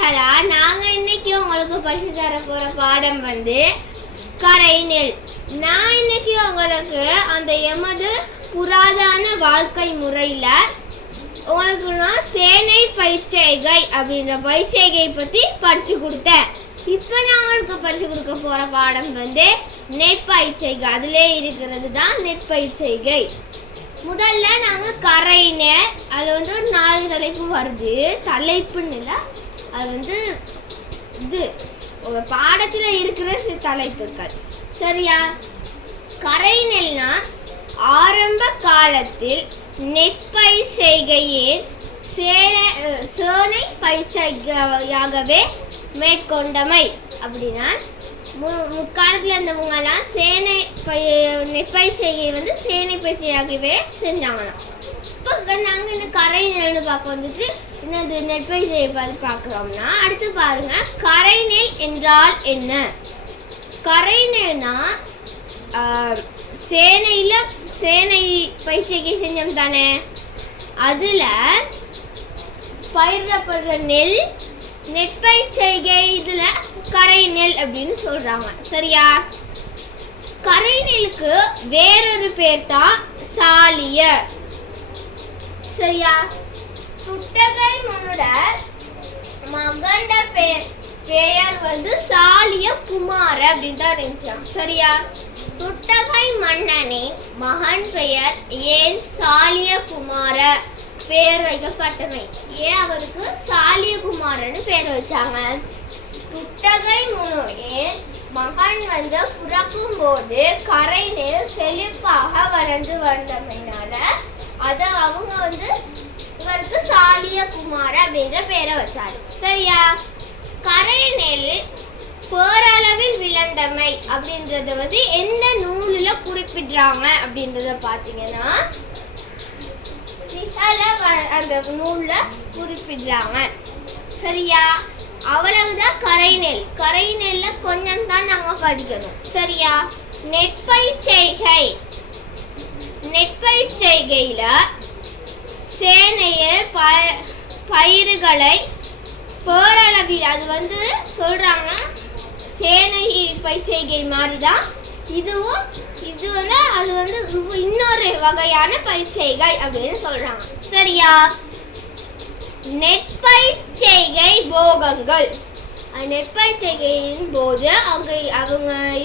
ஹலா நாங்க இன்னைக்கு உங்களுக்கு பரிசு தர போற பாடம் வந்து கரை நெல். நான் இன்னைக்கு உங்களுக்கு அந்த எமது புராதான வாழ்க்கை முறையில உங்களுக்கு நான் சேனை பயிற்சிகை அப்படின்ற பயிற்சிகை பத்தி படிச்சு கொடுத்தேன். இப்போ நான் உங்களுக்கு படிச்சு கொடுக்க போற பாடம் வந்து நெற்பயிற்சிகை அதிலே இருக்கிறது தான் நெற்பயிற்சிகை முதல்ல நாங்க கரைன்னு அதில் வந்து ஒரு நாலு தலைப்பு வருது. தலைப்புன்னு இல்லை அது வந்து இது. உங்கள் பாடத்தில் இருக்கிற தலைப்புகள். சரியா? கரை நெல்னா ஆரம்ப காலத்தில் நெற்பயிர் செய்கையின் சேனை சேனை பயிற்சியாகவே மேற்கொண்டமை அப்படின்னா மு- முற்காலத்தில் இருந்தவங்கெல்லாம் சேனை பய நெற்பயிர் செய்கை வந்து சேனை பயிற்சியாகவே செஞ்சாங்களாம். இப்போ நாங்கள் இந்த கரை நெல்னு பார்க்க வந்துட்டு என்னது நெற்பயிர் செய்ய பார்த்து பார்க்குறோம்னா அடுத்து பாருங்க கரை நெல் என்றால் என்ன? கரை நெல்னா ஆஹ், சேனை பயிற்சிகை செஞ்சோம் தானே? அதில் பயிரிடப்படுற நெல் நெற்பயிற்செய்கை இதில் கரை நெல் அப்படின்னு சொல்கிறாங்க சரியா? கரை நெல்லுக்கு வேறொரு பேர் தான் சாலிய சரியா? துட்டகை முன்னுட மகண்ட பேர் பெயர் வந்து சாலிய குமார் அப்படின்னு தான் இருந்துச்சாம். சரியா? துட்டகை மன்னனின் மகன் பெயர் ஏன் சாலிய குமார? பெயர் வைக்கப்பட்டமை. ஏன் அவருக்கு சாலிய குமாரன்னு பெயர் வச்சாங்க? துட்டகை முனுவின் மகன் வந்து பிறக்கும் போது கரையில் செழிப்பாக வளர்ந்து வந்தமைனால அதை அவங்க வந்து இவருக்கு சாலிய குமார் அப்படின்ற பேரை வச்சாரு. சரியா? கரைய நெல் பேரளவில் விளந்தமை அப்படின்றத வந்து எந்த நூலில் குறிப்பிடுறாங்க அப்படின்றத பார்த்தீங்கன்னா சிஹல வ- அந்த நூலில் குறிப்பிடுறாங்க. சரியா? அவ்வளவுதான் கரை நெல் கரை நெல்ல கொஞ்சம் தான் நாங்கள் படிக்கணும். சரியா? நெற்பயிர் செய்கை செய்கையில் சேனைய ப பயிர்களை பேரளவில் அது வந்து சொல்றாங்க சேனை பயிற்சிகை மாதிரி தான் இதுவும் இது வந்து அது வந்து இன்னொரு வகையான பயிற்சிகை அப்படின்னு சொல்றாங்க. சரியா? நெற்பயிற்சிகை போகங்கள். அந்த நெற்பயிற்சிகையின் போது அவங்க அவங்க